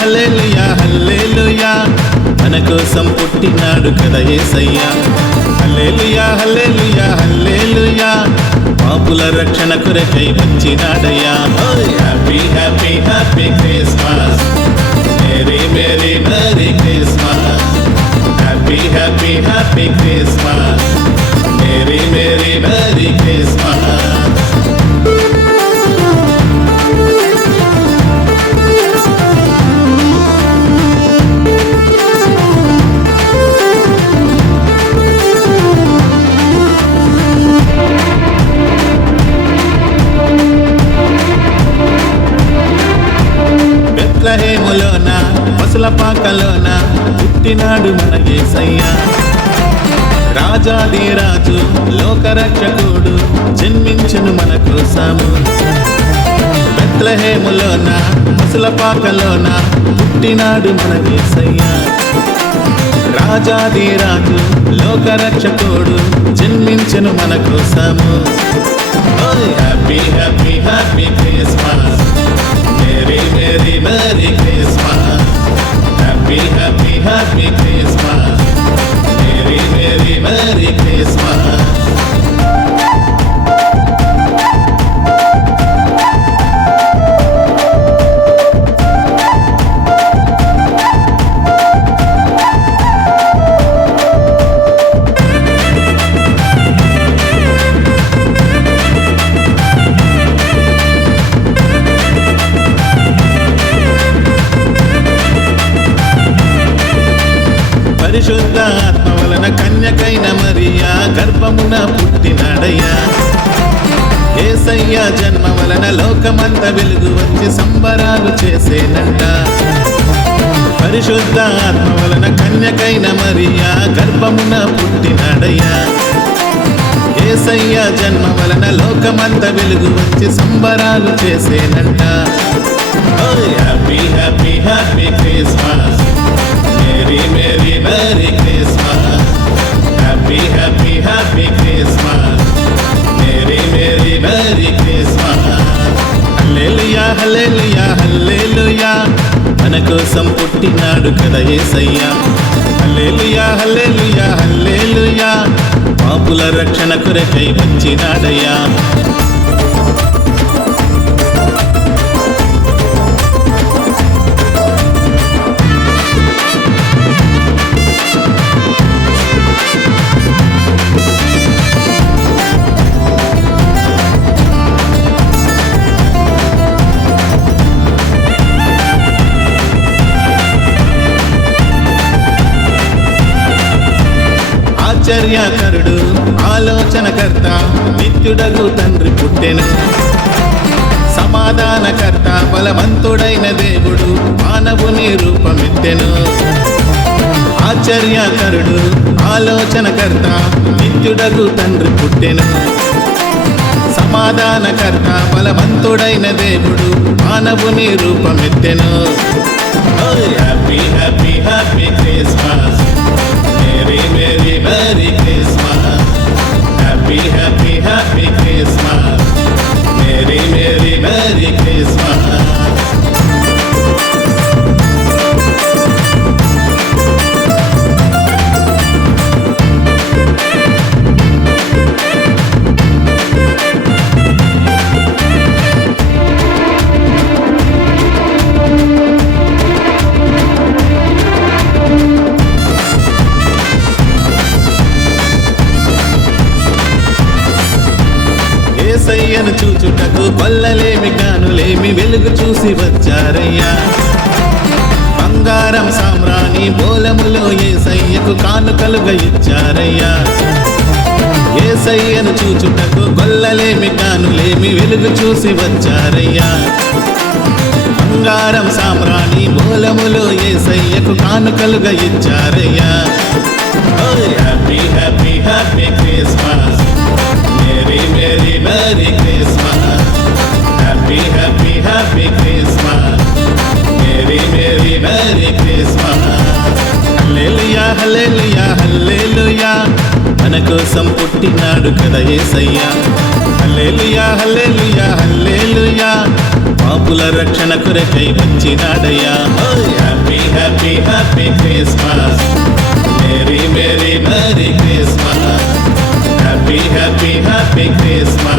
హల్లెలూయా hallelujah మన కోసం పుట్టినాడు కదా యేసయ్యా. హల్లెలూయా హల్లెలూయా హల్లెలూయా పాపుల రక్షణ కొరకై వచ్చినాడయ్యా. Happy happy happy Christmas, merry merry merry Christmas. Happy happy happy Christmas, merry merry merry Christmas. బెత్లెహేములోన పసులపాకలోన పుట్టినాడు మన యేసయ్యా. రాజాది రాజు లోకరక్షకుడు జన్మించును మన కోసము. బెత్లెహేములోన పసులపాకలోన పుట్టినాడు మన యేసయ్యా. రాజాది రాజు లోకరక్షకుడు జన్మించును మన కోసము. Happy happy happy Christmas, merry merry merry Christmas. Happy happy happy Christmas, merry merry merry Christmas. పరిశుద్ధ ఆత్మ వలన కన్యకైన మరియా గర్భమున పుట్టినాడయ్యా. యేసయ్య జన్మ వలన లోకమంత వెలుగు వచ్చి సంబరాలు చేసేనంట. పరిశుద్ధ ఆత్మ వలన కన్యకైన మరియా గర్భమున పుట్టినాడయ్యా. యేసయ్య జన్మ వలన లోకమంత వెలుగు వచ్చి సంబరాలు చేసేనంట. Happy happy happy Christmas, merry merry merry Christmas. Happy happy happy Christmas, merry merry merry Christmas. Hallelujah hallelujah hallelujah మన కోసం పుట్టినాడు కదా యేసయ్యా. హల్లెలూయా హల్లెలూయా హల్లెలూయా పాపుల రక్షణ కొరకై వచ్చినాడయ్యా. ఆశ్చర్యకరుడు ఆలోచనకర్త నిత్యుడగు తండ్రి పుట్టెను. సమాధానకర్త బలవంతుడైన దేవుడు మానవుని రూపమెత్తెను. ఆశ్చర్యకరుడు ఆలోచనకర్త నిత్యుడగు తండ్రి పుట్టెను. సమాధానకర్త బలవంతుడైన దేవుడు మానవుని రూపమెత్తెను. Happy happy happy Christmas, merry merry merry Christmas. Happy happy happy Christmas, merry merry merry Christmas. యేసయ్యను చూచుటకు కొల్లలేమి కానులేమి వెలుగు చూసి వచ్చారయ్యా. బంగారం సామ్రాణి బోలములో యేసయ్యకు కానుకలుగా ఇచ్చారయ్యా. యేసయ్యను చూచుటకు కొల్లలేమి కానులేమి వెలుగు చూసి వచ్చారయ్యా. బంగారం సామ్రాణి బోలములో యేసయ్యకు కానుకలుగా ఇచ్చారయ్యా. Happy happy happy Christmas, merry merry merry Christmas. Happy happy happy Christmas, merry merry merry Christmas. Hallelujah hallelujah hallelujah మన కోసం పుట్టినాడు కదా యేసయ్యా. హల్లెలూయా హల్లెలూయా హల్లెలూయా పాపుల రక్షణ కొరకై వచ్చినాడయ్యా happy happy happy Christmas merry merry merry Christmas happy happy happy Christmas